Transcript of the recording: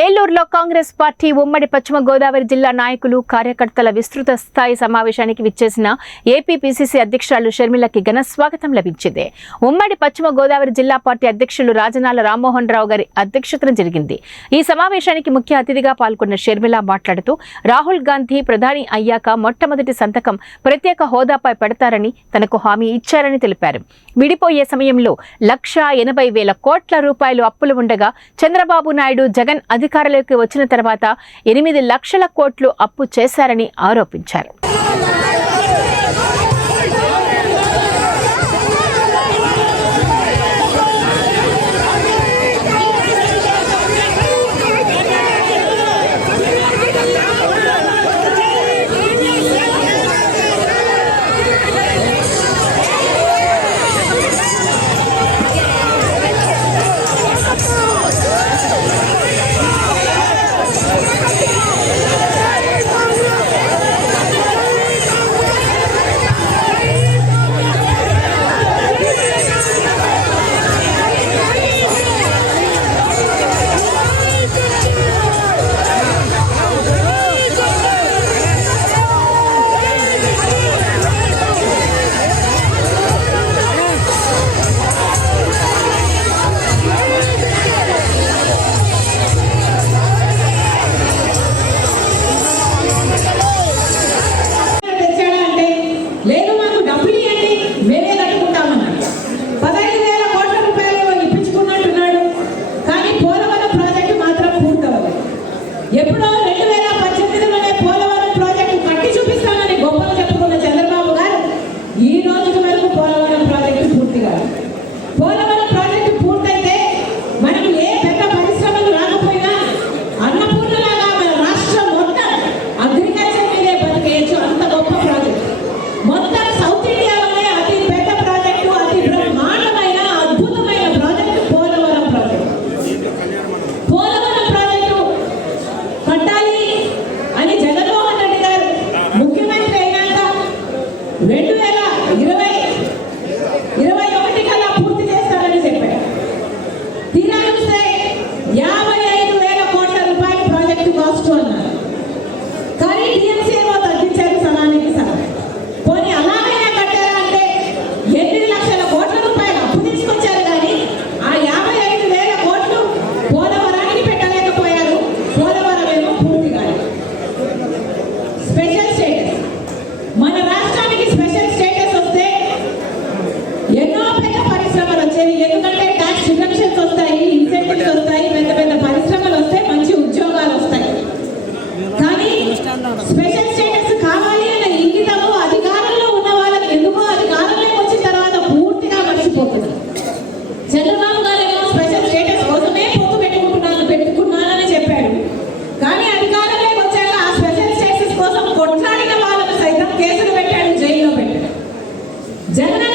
ఏలూరులో కాంగ్రెస్ పార్టీ ఉమ్మడి పశ్చిమ గోదావరి జిల్లా నాయకులు కార్యకర్తల విస్తృత స్థాయి సమావేశానికి విచ్చేసిన ఏపీపీసీసీ అధ్యక్షురాలు షర్మిలకి ఘన స్వాగతం లభించింది. ఉమ్మడి పశ్చిమ గోదావరి జిల్లా పార్టీ అధ్యక్షులు రాజనాల రామ్మోహన్ రావు గారి అధ్యక్షతన జరిగింది. ఈ సమావేశానికి ముఖ్య అతిథిగా పాల్గొన్న షర్మిల మాట్లాడుతూ రాహుల్ గాంధీ ప్రధాని అయ్యాక మొట్టమొదటి సంతకం ప్రత్యేక హోదాపై పెడతారని తనకు హామీ ఇచ్చారని తెలిపారు. విడిపోయే సమయంలో లక్ష ఎనభై వేల కోట్ల రూపాయలు అప్పులు ఉండగా చంద్రబాబు నాయుడు జగన్ అధికారంలోకి వచ్చిన తర్వాత ఎనిమిది లక్షల కోట్లు అప్పు చేశారని ఆరోపించారు. ఎప్పుడో రెండు వేల పద్దెనిమిదిలోనే పోలవరం ప్రాజెక్టు కట్టి చూపిస్తామని గొప్పలు చెప్పుకున్న చంద్రబాబు గారు ఈ రోజుకి వరకు పోలవరం ప్రాజెక్టు పూర్తి apaixonado. Definitely.